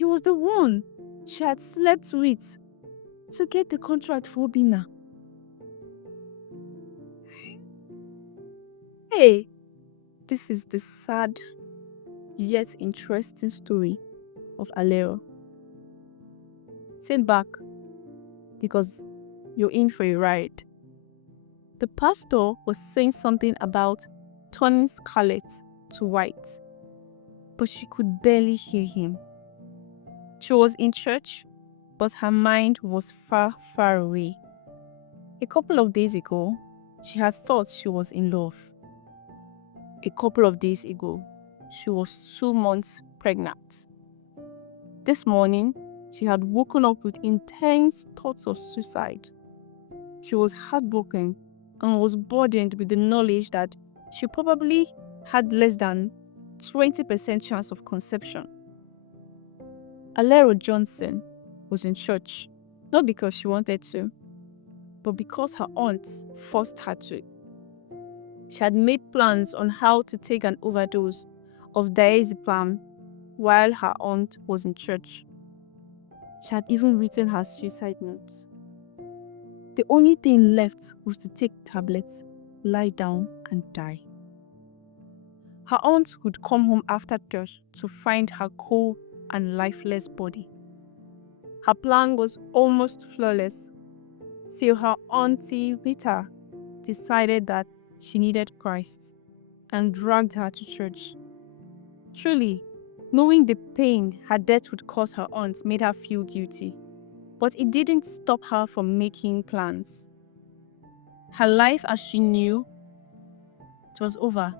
He was the one she had slept with to get the contract for Obina. Hey, this is the sad yet interesting story of Allero. Sit back because you're in for a ride. The pastor was saying something about turning scarlet to white, but she could barely hear him. She was in church, but her mind was far, far away. A couple of days ago, she had thought she was in love. A couple of days ago, she was 2 months pregnant. This morning, she had woken up with intense thoughts of suicide. She was heartbroken and was burdened with the knowledge that she probably had less than 20% chance of conception. Allero Johnson was in church, not because she wanted to, but because her aunt forced her to. She had made plans on how to take an overdose of diazepam while her aunt was in church. She had even written her suicide notes. The only thing left was to take tablets, lie down, and die. Her aunt would come home after church to find her cold and lifeless body. Her plan was almost flawless, till her auntie Rita decided that she needed Christ and dragged her to church. Truly, knowing the pain her death would cause her aunt made her feel guilty, but it didn't stop her from making plans. Her life as she knew it was over.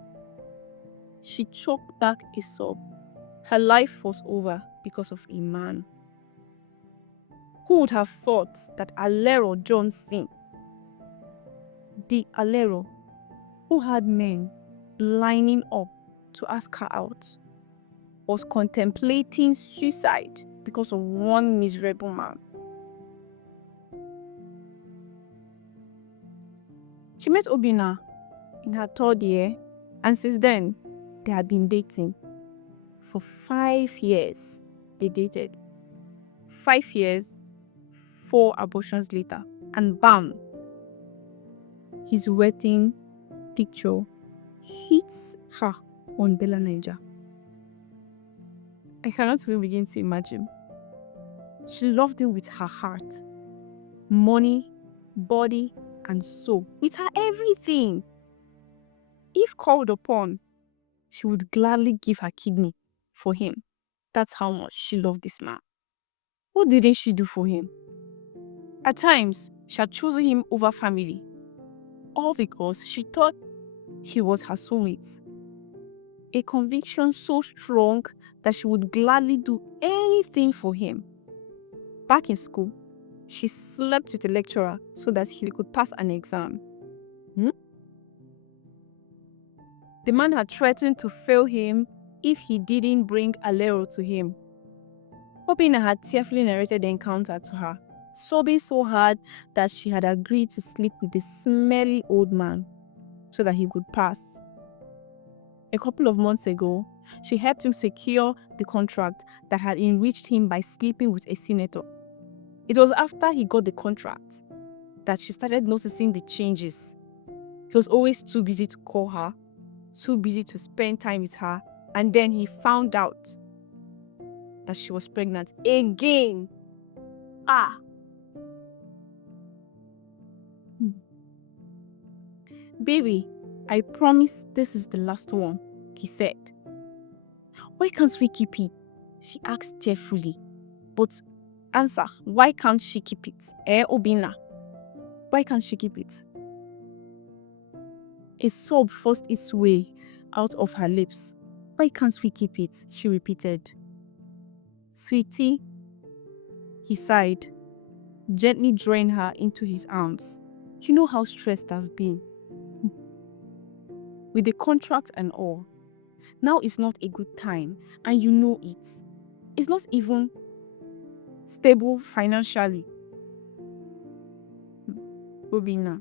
She choked back a sob. Her life was over because of a man. Who would have thought that Allero Johnson, the Allero who had men lining up to ask her out, was contemplating suicide because of one miserable man? She met Obina in her 3rd year, and since then, they had been dating. For 5 years, they dated. 5 years, 4 abortions later, and bam! His wedding picture hits her on Bella Niger. I cannot even begin to imagine. She loved him with her heart, money, body, and soul, with her everything. If called upon, she would gladly give her kidney for him. That's how much she loved this man. What didn't she do for him? At times, she had chosen him over family, all because she thought he was her soulmate. A conviction so strong that she would gladly do anything for him. Back in school, she slept with a lecturer so that he could pass an exam. The man had threatened to fail him if he didn't bring Allero to him. Obina had tearfully narrated the encounter to her, sobbing so hard that she had agreed to sleep with the smelly old man so that he could pass. A couple of months ago, she helped him secure the contract that had enriched him by sleeping with a senator. It was after he got the contract that she started noticing the changes. He was always too busy to call her, too busy to spend time with her, and then he found out that she was pregnant again. Baby, I promise this is the last one, he said. Why can't we keep it? She asked tearfully. But answer, why can't she keep it? Obina, why can't she keep it? A sob forced its way out of her lips. Why can't we keep it? She repeated. Sweetie, he sighed, gently drawing her into his arms. You know how stressed I've been. With the contract and all. Now is not a good time, and you know it. It's not even stable financially. Obina,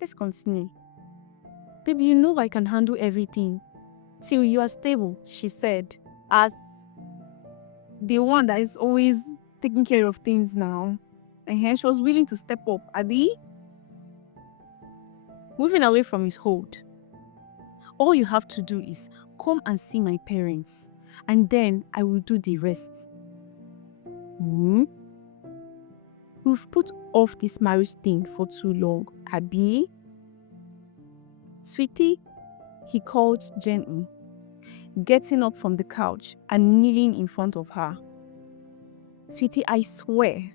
let's continue. Baby, you know I can handle everything till you are stable, she said, as the one that is always taking care of things now. And hence she was willing to step up, Abby. Moving away from his hold. All you have to do is come and see my parents, and then I will do the rest. We've put off this marriage thing for too long, Abby. Sweetie, he called gently, getting up from the couch and kneeling in front of her. Sweetie, I swear,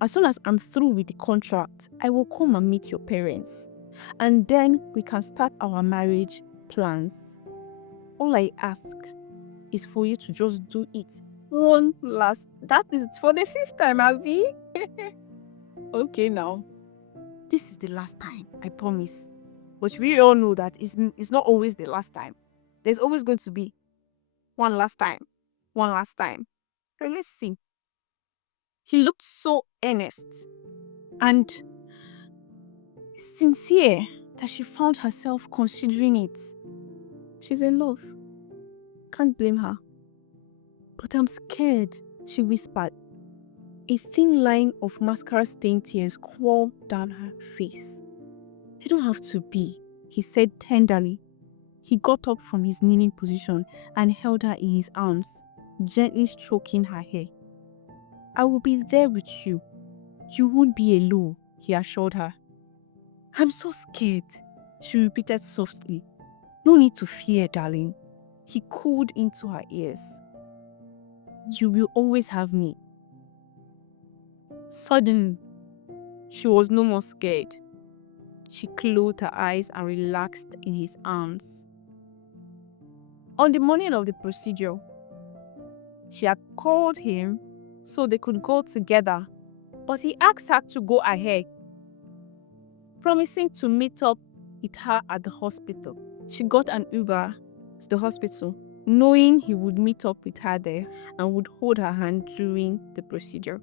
as soon as I'm through with the contract, I will come and meet your parents, and then we can start our marriage plans. All I ask is for you to just do it one last. That is for the 5th time, Abby. Okay, now. This is the last time, I promise. But we all know that it's not always the last time. There's always going to be one last time. One last time. So let's see. He looked so earnest and sincere that she found herself considering it. She's in love. Can't blame her. But I'm scared, she whispered. A thin line of mascara-stained tears crawled down her face. You don't have to be, he said tenderly. He got up from his kneeling position and held her in his arms, gently stroking her hair. I will be there with you. You won't be alone, he assured her. I'm so scared, she repeated softly. No need to fear, darling. He cooed into her ears. You will always have me. Suddenly, she was no more scared. She closed her eyes and relaxed in his arms. On the morning of the procedure, she had called him so they could go together, but he asked her to go ahead, promising to meet up with her at the hospital. She got an Uber to the hospital, knowing he would meet up with her there and would hold her hand during the procedure.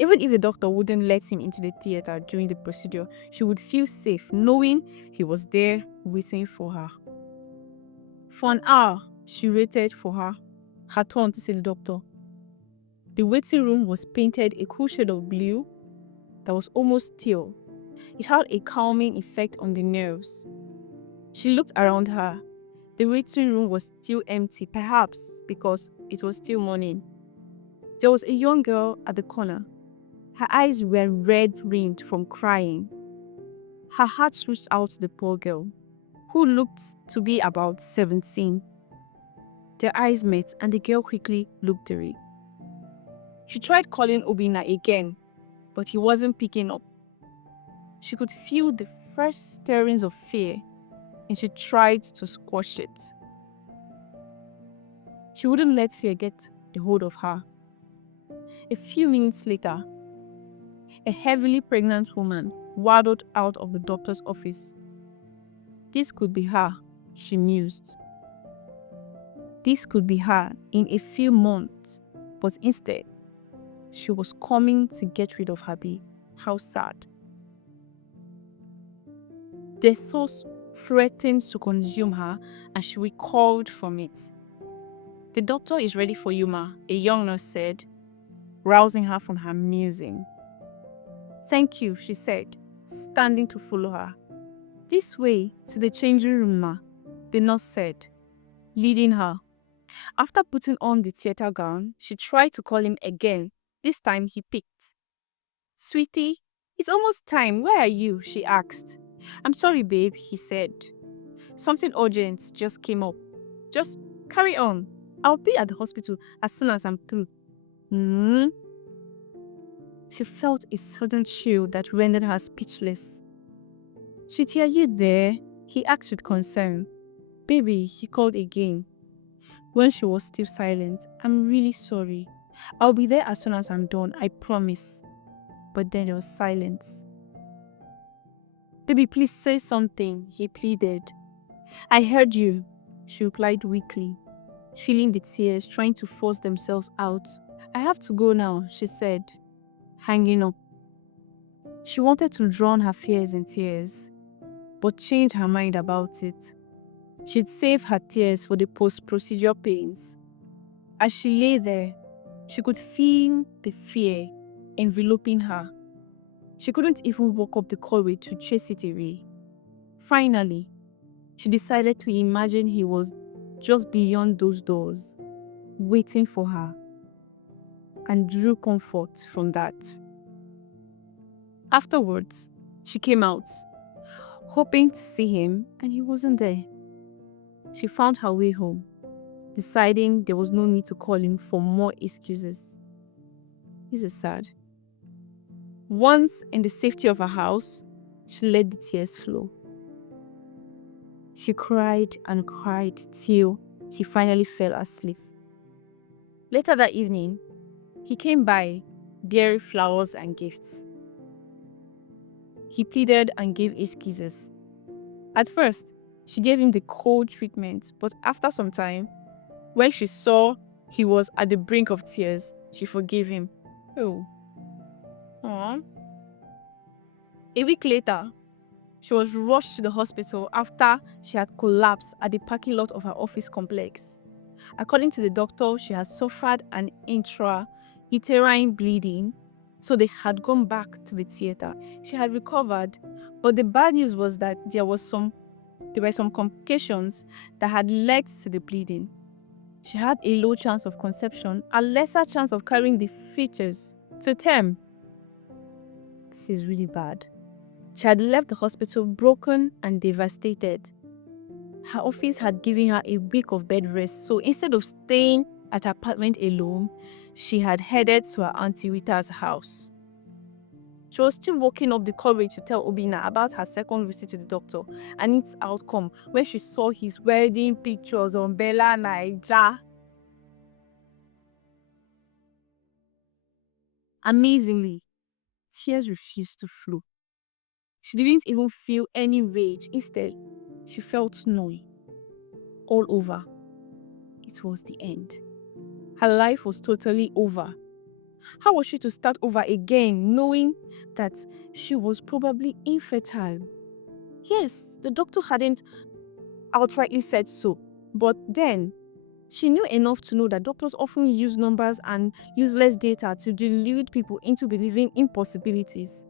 Even if the doctor wouldn't let him into the theater during the procedure, she would feel safe knowing he was there waiting for her. For an hour, she waited for her turn to see the doctor. The waiting room was painted a cool shade of blue that was almost teal. It had a calming effect on the nerves. She looked around her. The waiting room was still empty, perhaps because it was still morning. There was a young girl at the corner. Her eyes were red-rimmed from crying. Her heart reached out to the poor girl, who looked to be about 17. Their eyes met and the girl quickly looked away. She tried calling Obinna again, but he wasn't picking up. She could feel the first stirrings of fear, and she tried to squash it. She wouldn't let fear get the hold of her. A few minutes later, a heavily pregnant woman waddled out of the doctor's office. This could be her, she mused. This could be her in a few months, but instead, she was coming to get rid of her baby. How sad. The thought threatened to consume her, and she recoiled from it. The doctor is ready for you, ma, a young nurse said, rousing her from her musing. Thank you, she said, standing to follow her. This way to the changing room, ma, the nurse said, leading her. After putting on the theater gown, she tried to call him again. This time he picked. Sweetie, it's almost time. Where are you? She asked. I'm sorry, babe, he said. Something urgent just came up. Just carry on. I'll be at the hospital as soon as I'm through. She felt a sudden chill that rendered her speechless. Sweetie, are you there? He asked with concern. Baby, he called again. When she was still silent, I'm really sorry. I'll be there as soon as I'm done, I promise. But then there was silence. Baby, please say something, he pleaded. I heard you, she replied weakly, feeling the tears trying to force themselves out. I have to go now, she said, hanging up. She wanted to drown her fears in tears, but changed her mind about it. She'd save her tears for the post-procedure pains. As she lay there, she could feel the fear enveloping her. She couldn't even walk up the corridor to chase it away. Finally, she decided to imagine he was just beyond those doors, waiting for her, and drew comfort from that. Afterwards, she came out, hoping to see him, and he wasn't there. She found her way home, deciding there was no need to call him for more excuses. This is sad. Once in the safety of her house, she let the tears flow. She cried and cried till she finally fell asleep. Later that evening, he came by, bearing flowers and gifts. He pleaded and gave excuses. At first, she gave him the cold treatment, but after some time, when she saw he was at the brink of tears, she forgave him. Oh. Aww. A week later, she was rushed to the hospital after she had collapsed at the parking lot of her office complex. According to the doctor, she had suffered an intrauterine bleeding, so they had gone back to the theater. She had recovered, but the bad news was that there were some complications that had led to the bleeding. She had a low chance of conception, a lesser chance of carrying the fetus to term. This is really bad. She had left the hospital broken and devastated. Her office had given her a week of bed rest, so instead of staying at her apartment alone, she had headed to her Auntie Rita's house. She was still walking up the corridor to tell Obinna about her second visit to the doctor and its outcome when she saw his wedding pictures on Bella Naija. Amazingly, tears refused to flow. She didn't even feel any rage. Instead, she felt noise all over. It was the end. Her life was totally over. How was she to start over again, knowing that she was probably infertile? Yes, the doctor hadn't outrightly said so, but then she knew enough to know that doctors often use numbers and useless data to delude people into believing impossibilities.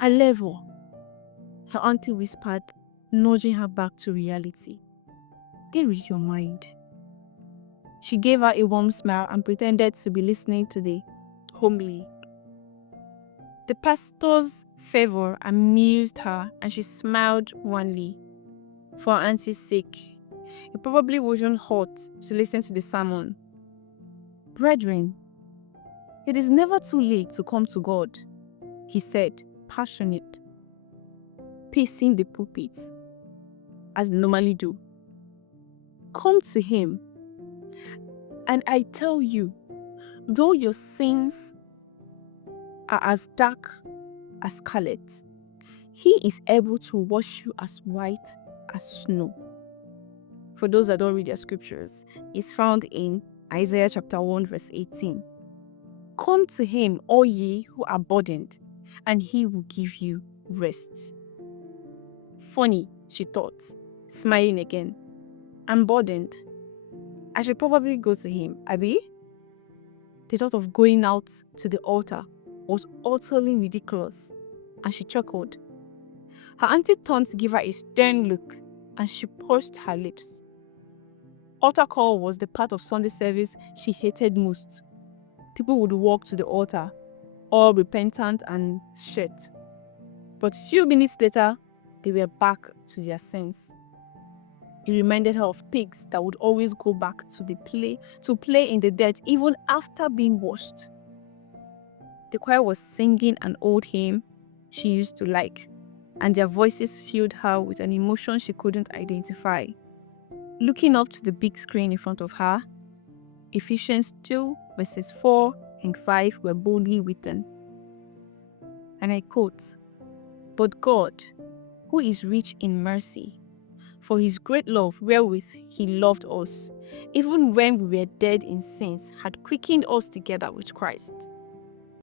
Allero, her auntie whispered, nudging her back to reality. Where is your mind? She gave her a warm smile and pretended to be listening to the homily. The pastor's fervor amused her and she smiled wanly. For her auntie's sake, it probably wasn't hot to listen to the sermon. Brethren, it is never too late to come to God, he said, passionate, pacing the pulpit, as they normally do. Come to him. And I tell you, though your sins are as dark as scarlet, he is able to wash you as white as snow. For those that don't read their scriptures, it's found in Isaiah chapter 1 verse 18. Come to him, all ye who are burdened, and he will give you rest. Funny, she thought, smiling again. I'm burdened. I should probably go to him, Abi? The thought of going out to the altar was utterly ridiculous, and she chuckled. Her auntie turned to give her a stern look, and she pursed her lips. Altar call was the part of Sunday service she hated most. People would walk to the altar, all repentant and shit. But a few minutes later, they were back to their sins. It reminded her of pigs that would always go back to play in the dirt even after being washed. The choir was singing an old hymn she used to like, and their voices filled her with an emotion she couldn't identify. Looking up to the big screen in front of her, Ephesians 2 verses 4 and 5 were boldly written. And I quote, "But God, who is rich in mercy, for his great love wherewith he loved us, even when we were dead in sins, had quickened us together with Christ.